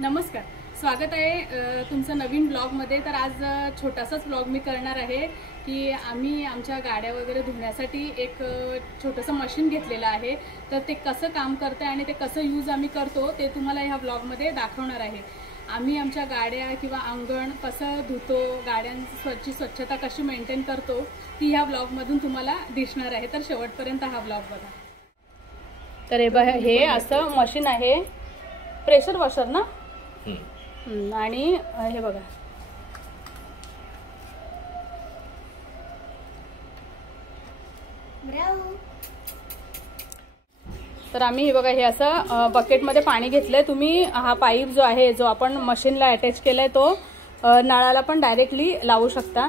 नमस्कार, स्वागत आहे तुमचं नवीन ब्लॉगमध्ये। तर आज छोटासाच ब्लॉग मी करणार आहे की आम्ही आमच्या गाड्या वगैरे धुण्यासाठी एक छोटंसं मशीन घेतलेलं आहे। तर ते कसं काम करते आणि ते कसं यूज आम्ही करतो ते तुम्हाला ह्या ब्लॉगमध्ये दाखवणार आहे। आम्ही आमच्या गाड्या किंवा अंगण कसं धुतो, गाड्यांची स्वच्छता कशी मेंटेन करतो ती ह्या ब्लॉगमधून तुम्हाला दिसणार आहे। तर शेवटपर्यंत हा ब्लॉग बघा। तर हे असं मशीन आहे, प्रेशर वॉशर ना। आणि हे बघा, तर आम्ही हे बघा, हे असं बकेटमध्ये पाणी घेतलंय। तुम्ही हा पाईप जो आहे, जो आपण मशीनला अटॅच केलाय, तो नळाला पण डायरेक्टली लावू शकता।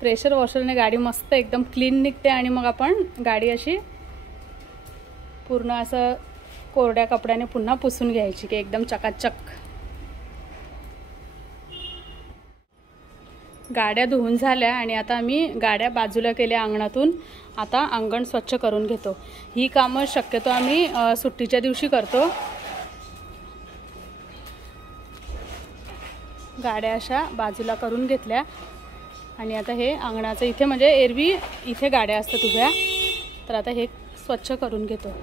प्रेशर वॉशरने गाडी मस्त एकदम क्लीन निघते आणि मग आपण गाडी अशी पूर्ण असं कोरड्या कपड्याने पुन्हा पुसून घ्यायची की एकदम चकाचक। गाड्या धुवून झाल्या आणि आता आम्ही गाड्या बाजूला केल्या अंगणातून। आता अंगण स्वच्छ करून घेतो। ही कामं शक्यतो आम्ही सुट्टीच्या दिवशी करतो। गाड्या अशा बाजूला करून घेतल्या आणि आता हे अंगणाचं इथे, म्हणजे एरवी इथे गाड्या असतात उभ्या, तर आता हे स्वच्छ करून घेतो।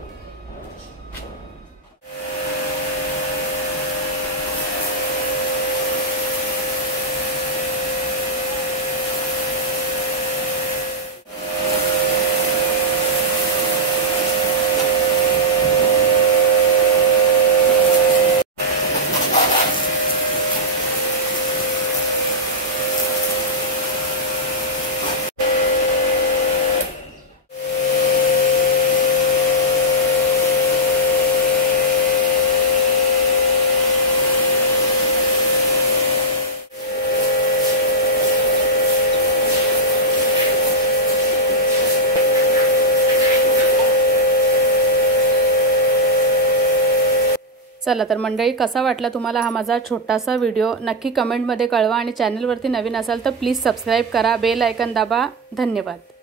चला तर मंडळी, कसा वाटला तुम्हाला हा माझा छोटासा व्हिडिओ नक्की कमेंटमध्ये कळवा आणि चॅनलवरती नवीन असाल तर प्लीज सबस्क्राईब करा, बेल आयकॉन दाबा। धन्यवाद।